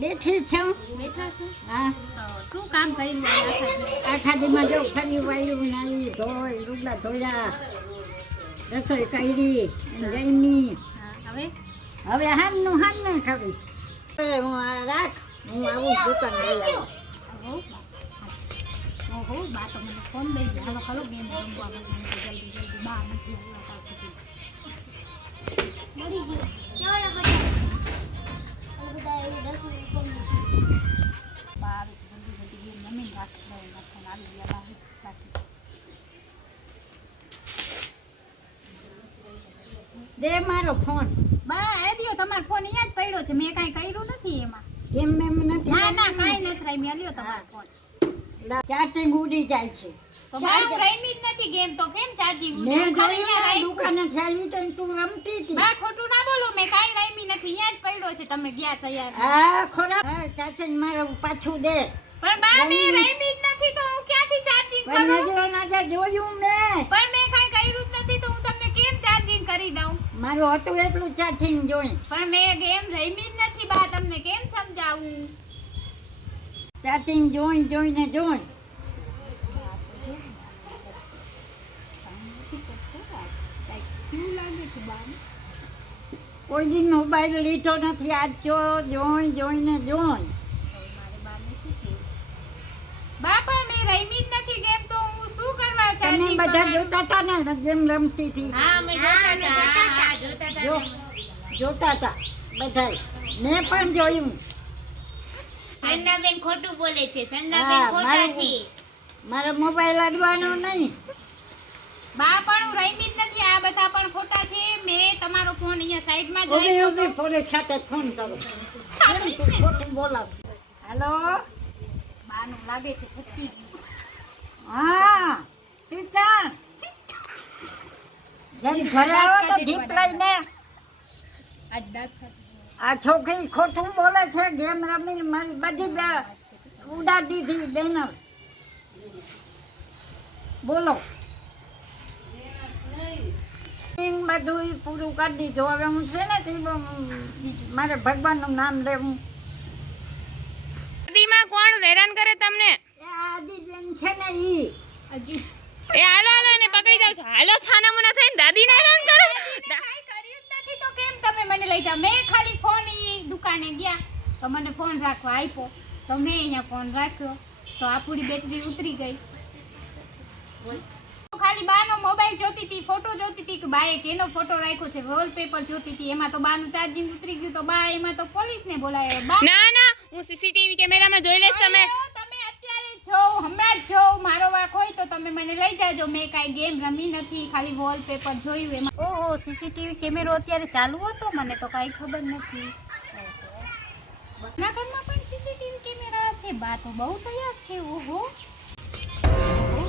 બેઠી છું. બેઠા છો? હા, તો શું કામ કર્યું આખા દીમાં જો ફરી વાળ્યું, નાઈ ધોઈ, રૂગડા ધોયા, રસોઈ કરી, જઈમી. હવે હવે હાનનું ખાવી. હવે હું આ રાખ, હું આવું દુકાન લઈ આવું. ઓહો બા તો મને ફોન દઈ દે હાલો હાલો ગેમ રમવા મને જલ્દી જલ્દી બા નથી આવ્યા સુધી મળી ગયો કેવડા બધા એ 10 મિનિટ બા આવે છે જલ્દી જલ્દી ગેમ રમીને રાખી દઉં ફોન આવી ગયા બા બાકી દે મારો ફોન. બા એ દિયો તમારો ફોન અહીંયા જ પડ્યો છે મેં કાંઈ કર્યું નથી એમાં એમ એમ નથી. ના ના કાંઈ નથી રહી મેં લ્યો તમારો ફોન ચાર્જિંગ ઉડી જાય છે. તો બા હું રમી જ નથી ગેમ તો કેમ ચાર્જિંગ મેં જોયું દુકાને આવી તો તું રમતી હતી. બા ખોટું ના બોલો મેં કાંઈ રમી નથી અહીંયા જ પડ્યો છે તમે ગયા તૈયાર હા ખોરા ચાર્જિંગ મારું પાછું દે. પણ બા મેં રમી જ નથી તો હું ક્યાંથી ચાર્જિંગ પણ કરું નજરો નજર જોયું મેં. પણ મેં કાંઈ કર્યું જ નથી તો હું તમને કેમ ચાર્જિંગ કરી દઉં મારું હતું એટલું ચાર્જિંગ જોઈ. પણ મેં ગેમ રમી જ નથી બા તમને કેમ સમજાવું ચાર્જિંગ જોઈને જોઈ. કોઈ દી મોબાઈલ લીધો નથી આજ જોઈને જોઈ. બા પણ મેં રમી જ નથી ગેમ તો હું શું કરવા તમે ચાર્જિંગ બધા જોતા હતા ને જેમ રમતી હતી. હા મેં જોતા હતા બધાય. મેં પણ જોયું. સંજ્ઞાબેન ખોટું બોલે છે. હા, સંજ્ઞાબેન ખોટા છે. મારો મોબાઈલ અડવાનો નહીં. બા પણ હું રમી જ નથી આ બધા પણ ખોટા છે મેં તમારો ફોન અહીંયા સાઈડમાં જ રાખ્યો ઉભી પોલીસ ખાતે ફોન કરો. કેમ તું ખોટું બોલાવ? હાલો. બાનું લાગે છે છટકી ગયું હા સીતા જરી ઘરે આવો તો જીપ લઈને. આજ દાંત ખાતી આ છોકરી ખોટું બોલે છે. ગેમ રમીને મારી બધી ઉડાડી દીધી બેનર. બોલો બધું પૂરું કરી દીધું. હવે હું છે ને મારે ભગવાનનું નામ લેવું. દીમાં કોણ હેરાન કરે તમને? એ આદિબેન છે ને ઈ હજી એ હાલો હાલો એને પકડી જાવ છો. હાલો છાનામુના થઈને દાદીને હેરાન કરો. કાંઈ કર્યું જ નથી તો કેમ તમે મને લઈ જાઓ મેં ખાલી ફોન ઈ દુકાને ગયા તો મને ફોન રાખવા આપ્યો તો મેં અહીંયા ફોન રાખ્યો તો આપણી બેટરી ઉતરી ગઈ ખાલી બાનો મોબાઈલ જોતી હતી ફોટો જોતી હતી કે બાએ કેનો ફોટો રાખ્યો છે વોલપેપર જોતી હતી એમાં તો બાનું ચાર્જિંગ ઉતરી ગયું તો બા એમાં તો પોલીસને બોલાવ્યો બા ના ના હું સીસીટીવી કેમેરામાં જોઈ લઈશ તમે. તમે અત્યારે જો હમણાં જ જો મારો વાક હોય તો તમે મને લઈ જાજો મેં કાંઈ ગેમ રમી નથી ખાલી વોલપેપર જોયું એમાં ઓહો સીસીટીવી કેમેરો અત્યારે ચાલુ હતો મને તો કાંઈ ખબર નથી ના ઘરમાં પણ સીસીટીવી કેમેરા હશે બા તો બહુ તૈયાર છે ઓહો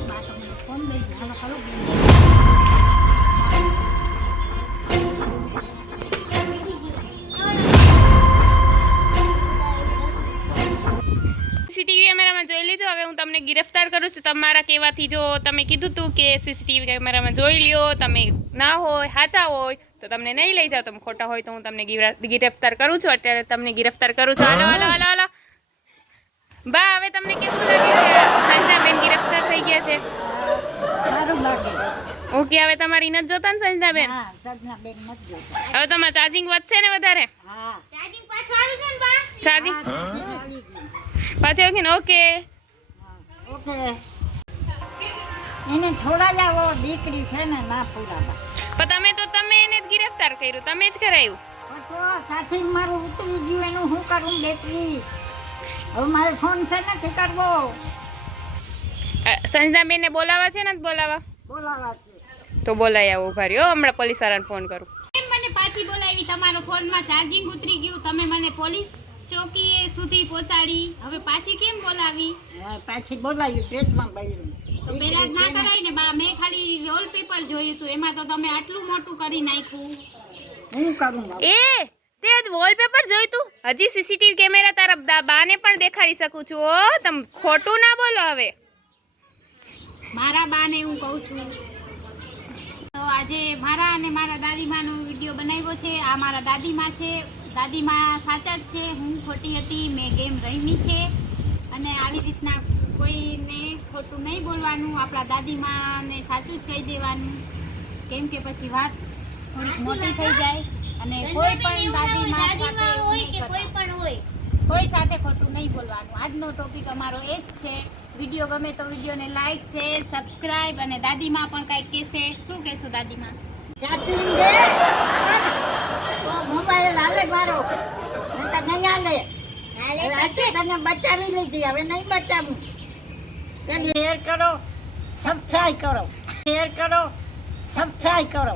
બા તો મને ફોન દઈ દે હાલો હાલો ગેમ સીસીટીવી કેમેરામાં જોઈ લેજો. હવે હું તમને ગિરફ્તાર કરું છું તમારા કહેવાથી. જો તમે કીધું હતું કે સીસીટીવી કેમેરામાં જોઈ લ્યો તમે ના હોય સાચા હોય તો તમને નહીં લઈ જાઓ. તમે ખોટા હોય તો હું તમને ગિરફ્તાર કરું છું. અત્યારે તમને ગિરફ્તાર કરું છું. હાલો હાલો હાલો હાલો બા હવે તમને કેવું લાગે છે? સંજનાબેન ગિરફ્તાર થઈ ગયા છે. સારું લાગે. ઓકે હવે તમારી નથી જોતા ને સંજનાબેન? હા સજનાબેન નથી જોતા. હવે તમારું ચાર્જિંગ વધશે ને વધારે? હા ચાર્જિંગ પાછું આવી ગયું ને બા ચાર્જિંગ ચાલી ગઈ. પાછું ઓકે ને ઓકે. હા, ઓકે એને છોડાઈ આવો. દીકરી છે ને ના પુરાવા. પણ તમે એને જ ગિરફ્તાર કર્યું, તમે જ કરાયું. તો સાથી મારું ઉતરી ગયું એનું શું કરું બેટરી. હવે મારે ફોન છે નથી કરવો. સંજનાબેનને બોલાવા છે ને બોલાવા? બોલાવા છે. તો બોલાય આવો ઉભા રહ્યો હમણાં પોલીસ વાળાને ફોન કરું. કેમ મને પાછી બોલાવી તમારો ફોનમાં ચાર્જિંગ ઉતરી ગયું તમે મને પોલીસ ચોકી સુધી પહોંચાડી હવે પાછી કેમ બોલાવી હા, પાછી બોલાવી પેટમાં બળ્યું. તો પેલા જ ના કરાય ને બા મેં ખાલી વોલપેપર જોયું હતું એમાં તો તમે આટલું મોટું કરી નાખ્યું હું કરું હવે? એ તે જ વોલપેપર જોયું તું? હજી સીસીટીવી કેમેરા તારા બાને પણ દેખાડી શકું છું. ઓ તમે ખોટું ના બોલો હવે. મારા બાને હું કહું છું તો આજે મારા અને મારા દાદીમાનો વિડીયો બનાવ્યો છે. આ મારા દાદીમા છે દાદીમાં સાચા જ છે, હું ખોટી હતી, મેં ગેમ રમી છે અને આવી રીતના કોઈને ખોટું નહીં બોલવાનું, આપણા દાદીમાને સાચું જ કહી દેવાનું, કેમ કે પછી વાત થોડીક મોટી થઈ જાય અને કોઈ પણ દાદીમા સાથે એવું નહીં કરવાનું. કોઈ સાથે ખોટું નહીં બોલવાનું. આજનો ટોપિક અમારો એ જ છે. વિડીયો ગમે તો વિડીયોને લાઈક, શેર, સબસ્ક્રાઇબ અને દાદીમા પણ કંઈક કહેશે. શું કહેશું દાદીમા? ચાચી દે તો મોબાઈલ હાલે મારો નહીંતર નહીં હાલે. આજે તને બચાવી લીધી, હવે નહીં બચાવું. શેર કરો, સબસ્ક્રાઇબ કરો, શેર કરો, સબસ્ક્રાઇબ કરો.